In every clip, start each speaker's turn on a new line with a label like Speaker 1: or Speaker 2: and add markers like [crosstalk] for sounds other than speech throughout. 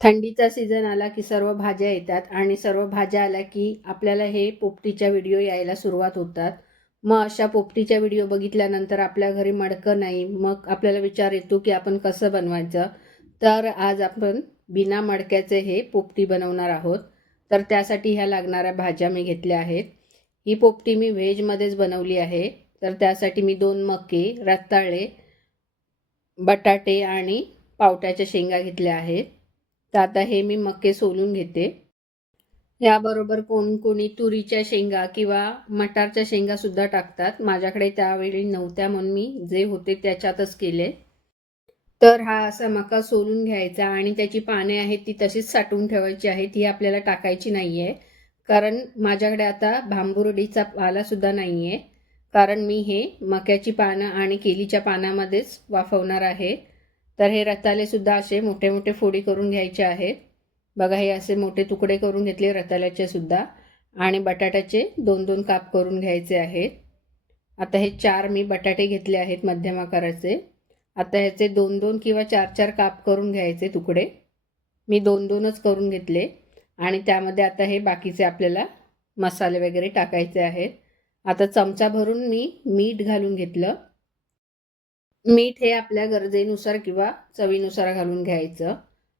Speaker 1: थंडीचा सीझन आला की सर्व भाज्या येतात आणि सर्व भाज्या आल्या की आपल्याला हे पोपटीच्या व्हिडिओ यायला सुरुवात होतात. मग अशा पोपटीच्या व्हिडिओ बघितल्यानंतर आपल्या घरी मडकं नाही मग आपल्याला विचार येतो की आपण कसं बनवायचं? तर आज आपण बिना मडक्याचे हे पोपटी बनवणार आहोत. तर त्यासाठी ह्या लागणाऱ्या भाज्या मी घेतल्या आहेत. ही पोपटी मी व्हेजमध्येच बनवली आहे. तर त्यासाठी मी दोन मके रताळे बटाटे आणि पावट्याच्या शेंगा घेतल्या आहेत. तर आता हे मी मक्के सोलून घेते. याबरोबर कोण कोणी तुरीच्या शेंगा किंवा मटारच्या शेंगासुद्धा टाकतात. माझ्याकडे त्यावेळी नव्हत्या म्हणून मी जे होते त्याच्यातच केले. तर हा असा मका सोलून घ्यायचा आणि त्याची पाने आहेत ती तशीच साठवून ठेवायची आहेत ही आपल्याला टाकायची नाही आहे कारण माझ्याकडे आता भांबुर्डीचा पालासुद्धा नाही आहे कारण मी हे मक्याची पानं आणि केलीच्या पानामध्येच वाफवणार आहे. तर हे रतालेसुद्धा असे मोठे मोठे फोडी करून घ्यायचे आहेत. बघा हे असे मोठे तुकडे करून घेतले रताळ्याचे सुद्धा. आणि बटाट्याचे दोन दोन काप करून घ्यायचे आहेत. आता हे चार मी बटाटे घेतले आहेत मध्यम आकाराचे आता ह्याचे दोन दोन किंवा चार चार काप करून घ्यायचे तुकडे. मी दोन दोनच करून घेतले. आणि त्यामध्ये आता हे बाकीचे आपल्याला मसाले वगैरे टाकायचे आहेत. आता चमचा भरून मी मीठ घालून घेतलं. मीठ हे आपल्या गरजेनुसार किंवा चवीनुसार घालून घ्यायचं.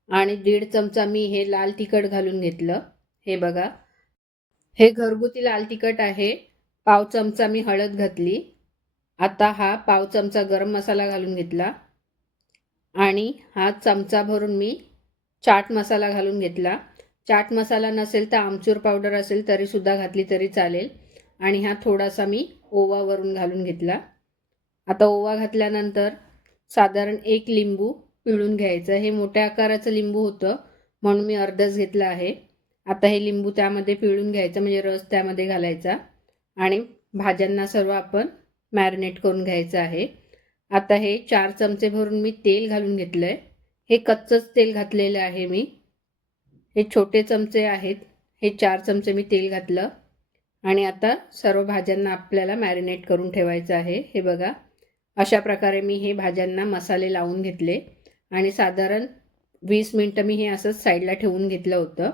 Speaker 1: आणि दीड चमचा मी हे लाल तिखट घालून घेतलं. हे बघा. हे घरगुती लाल तिखट आहे. पाव चमचा मी हळद घातली. आता हा पाव चमचा गरम मसाला घालून घेतला. आणि हा चमचा भरून मी चाट मसाला घालून घेतला. चाट मसाला नसेल तर आमचूर पावडर असेल तरीसुद्धा घातली तरी चालेल. आणि हा थोडासा मी ओवा वरून घालून घेतला. आता ओवा घातल्यानंतर साधारण एक लिंबू पिळून घ्यायचं. हे मोठ्या आकाराचं लिंबू होतं म्हणून मी अर्धच घेतलं आहे. आता हे लिंबू त्यामध्ये पिळून घ्यायचं म्हणजे रस त्यामध्ये घालायचा. आणि भाज्यांना सर्व आपण मॅरिनेट करून घ्यायचं आहे. आता हे चार चमचे भरून मी तेल घालून घेतलं आहे हे कच्चंच तेल घातलेलं आहे मी. हे छोटे चमचे आहेत. हे चार चमचे मी तेल घातलं. आणि आता सर्व भाज्यांना आपल्याला मॅरिनेट करून ठेवायचं आहे. हे बघा. अशा प्रकारे मी हे भाज्यांना मसाले लावून घेतले आणि साधारण वीस मिनटं मी हे असंच साईडला ठेवून घेतलं होतं.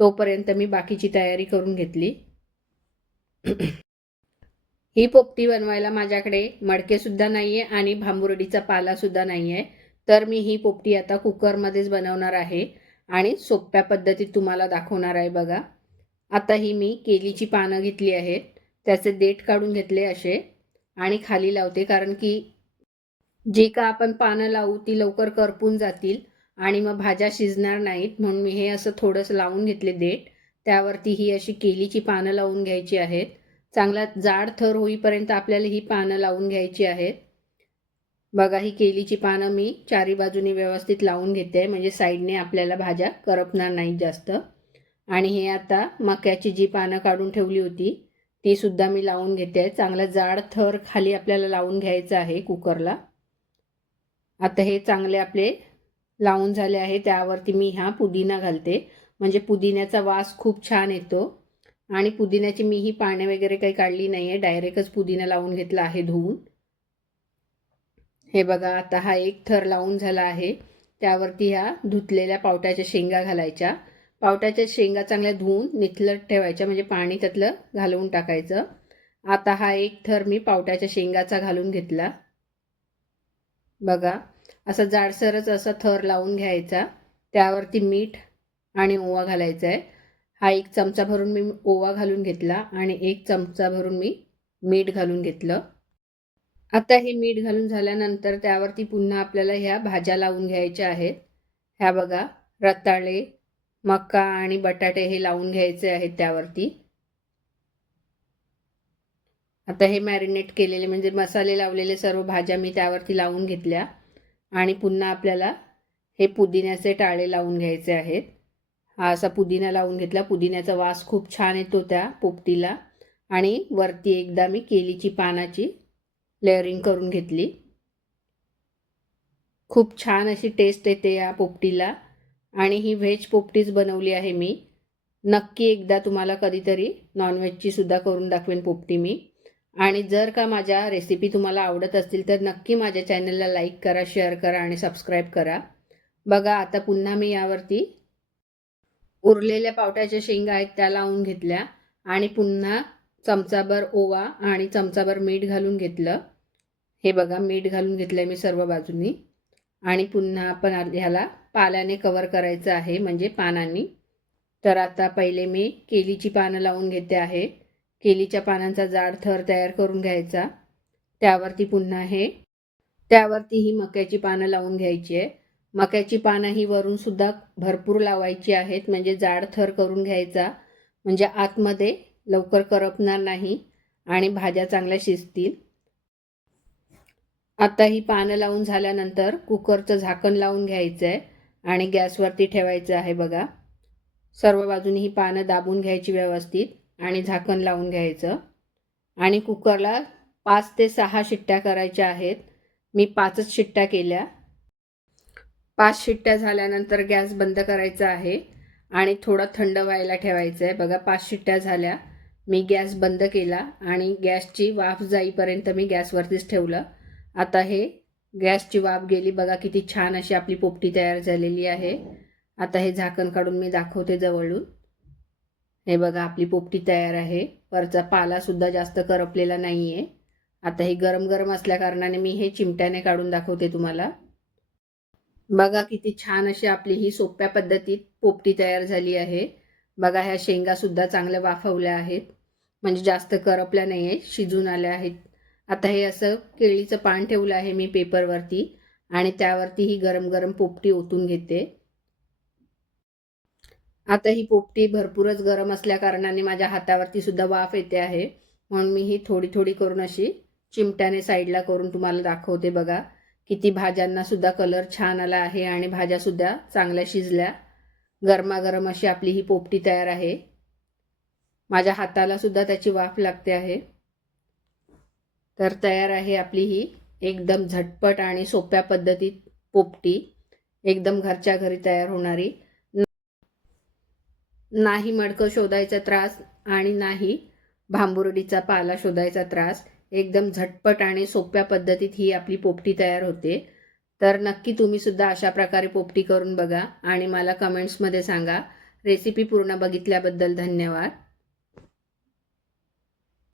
Speaker 1: तोपर्यंत मी बाकीची तयारी करून घेतली. [clears throat] ही पोपटी बनवायला माझ्याकडे मडकेसुद्धा नाही आहे आणि भांबुर्डीचा पालासुद्धा नाही आहे तर मी ही पोपटी आता कुकरमध्येच बनवणार आहे आणि सोप्या पद्धतीत तुम्हाला दाखवणार आहे बघा. आता ही मी केलीची पानं घेतली आहेत. त्याचे देठ काढून घेतले असे. आणि खाली लावते. कारण की जी का आपण पानं लावू ती लवकर करपून जातील आणि मग भाज्या शिजणार नाहीत. म्हणून मी हे असं थोडंसं लावून घेतले देठ. त्यावरती ही अशी केलीची पानं लावून घ्यायची आहेत. चांगला जाड थर होईपर्यंत आपल्याला ही पानं लावून घ्यायची आहेत. बघा ही केलीची पानं मी चारी बाजूने व्यवस्थित लावून घेते. म्हणजे साईडने आपल्याला भाज्या करपणार नाहीत जास्त. आणि हे आता मक्याची जी पानं काढून ठेवली होती ती सुद्धा मी लावून घेते. आहे चांगला जाड थर खाली आपल्याला लावून घ्यायचं आहे कुकरला. आता हे चांगले आपले लावून झाले आहे. त्यावरती मी हा पुदिना घालते. म्हणजे पुदिन्याचा वास खूप छान येतो. आणि पुदिन्याची मी ही पाने वगैरे काही काढली नाही आहे डायरेक्टच पुदिना लावून घेतला आहे धुवून. हे बघा आता हा एक थर लावून झाला आहे. त्यावरती ह्या धुतलेल्या पावट्याच्या शेंगा घालायच्या. पावट्याच्या शेंगा चांगल्या धुवून निथलत ठेवायच्या म्हणजे पाणी त्यातलं घालवून टाकायचं. आता हा एक थर मी पावट्याच्या शेंगाचा घालून घेतला. बघा असं जाडसरच असा थर लावून घ्यायचा. त्यावरती मीठ आणि ओवा घालायचा आहे हा एक चमचा भरून मी ओवा घालून घेतला आणि एक चमचा भरून मी मीठ घालून घेतलं. आता हे मीठ घालून झाल्यानंतर त्यावरती पुन्हा आपल्याला ह्या भाज्या लावून घ्यायच्या आहेत. ह्या बघा रताळे मका आणि बटाटे हे लावून घ्यायचे आहेत त्यावरती. आता हे मॅरिनेट केलेले म्हणजे मसाले लावलेले सर्व भाज्या मी त्यावरती लावून घेतल्या. आणि पुन्हा आपल्याला हे पुदिन्याचे टाळे लावून घ्यायचे आहेत. हा असा पुदिना लावून घेतला. पुदिन्याचा वास खूप छान येतो त्या पोपटीला. आणि वरती एकदा मी केलीची पानाची लेअरिंग करून घेतली. खूप छान अशी टेस्ट येते या पोपटीला. आणि ही व्हेज पोपटीच बनवली आहे मी. नक्की एकदा तुम्हाला कधीतरी नॉनव्हेजची सुद्धा करून दाखवेन पोपटी मी. आणि जर का माझ्या रेसिपी तुम्हाला आवडत असतील तर नक्की माझ्या चॅनलला लाईक करा शेअर करा आणि सबस्क्राईब करा. बघा आता पुन्हा मी यावरती उरलेल्या पावट्याच्या शेंगा आहेत त्या लावून घेतल्या. आणि पुन्हा चमचाभर ओवा आणि चमचाभर मीठ घालून घेतलं. हे बघा मीठ घालून घेतलं मी सर्व बाजूनी. आणि पुन्हा आपण ह्याला पाल्याने कवर करायचं आहे म्हणजे पानांनी. तर आता पहिले मी केलीची पानं लावून घेते आहे. केलीच्या पानांचा जाड थर तयार करून घ्यायचा. त्यावरती पुन्हा हे. त्यावरती ही मक्याची पानं लावून घ्यायची आहे. मक्याची पानं ही वरून सुद्धा भरपूर लावायची आहेत म्हणजे जाड थर करून घ्यायचा. म्हणजे आतमध्ये लवकर करपणार नाही आणि भाज्या चांगल्या शिजतील. आता ही पानं लावून झाल्यानंतर कुकरचं झाकण लावून घ्यायचं आहे आणि गॅसवरती ठेवायचं आहे बघा. सर्व बाजूनी ही पानं दाबून घ्यायची व्यवस्थित आणि झाकण लावून घ्यायचं. आणि कुकरला पाच ते सहा शिट्ट्या करायच्या आहेत. मी पाचच शिट्ट्या केल्या. पाच शिट्ट्या झाल्यानंतर गॅस बंद करायचा आहे आणि थोडं थंड व्हायला ठेवायचं आहे. बघा पाच शिट्ट्या झाल्या. मी गॅस बंद केला आणि गॅसची वाफ जाईपर्यंत मी गॅसवरतीच ठेवलं. आता हे गॅसची वाफ गेली. बघा किती छान अशी आपली पोपटी तयार झालेली आहे. आता हे झाकण काढून मी दाखवते जवळून. हे बघा आपली पोपटी तयार आहे. वरचा पालासुद्धा जास्त करपलेला नाही आहे आता हे गरम गरम असल्याकारणाने मी हे चिमट्याने काढून दाखवते तुम्हाला. बघा किती छान अशी आपली ही सोप्या पद्धतीत पोपटी तयार झाली आहे. बघा ह्या शेंगासुद्धा चांगल्या वाफवल्या आहेत. म्हणजे जास्त करपल्या नाही आहेत शिजून आल्या आहेत. आता हे असं केळीचं पान ठेवलं आहे मी पेपरवरती आणि त्यावरती ही गरम गरम पोपटी ओतून घेते. आता ही पोपटी भरपूरच गरम असल्या कारणाने माझ्या हातावरती सुद्धा वाफ येते आहे. म्हणून मी ही थोडी थोडी करून अशी चिमट्याने साईडला करून तुम्हाला दाखवते बघा. किती भाज्यांना सुद्धा कलर छान आला आहे आणि भाज्या सुद्धा चांगल्या शिजल्या. गरमागरम अशी आपली ही पोपटी तयार आहे. माझ्या हाताला सुद्धा त्याची वाफ लागते आहे. तर तयार आहे आपली ही एकदम झटपट आणि सोप्या पद्धतीत पोपटी. एकदम घरच्या घरी तयार होणारी. नाही मडकं शोधायचा त्रास आणि नाही भांबुर्डीचा पाला शोधायचा त्रास. एकदम झटपट आणि सोप्या पद्धतीत ही आपली पोपटी तयार होते. तर नक्की तुम्ही सुद्धा अशा प्रकारे पोपटी करून बघा आणि मला कमेंट्समध्ये सांगा. रेसिपी पूर्ण बघितल्याबद्दल धन्यवाद.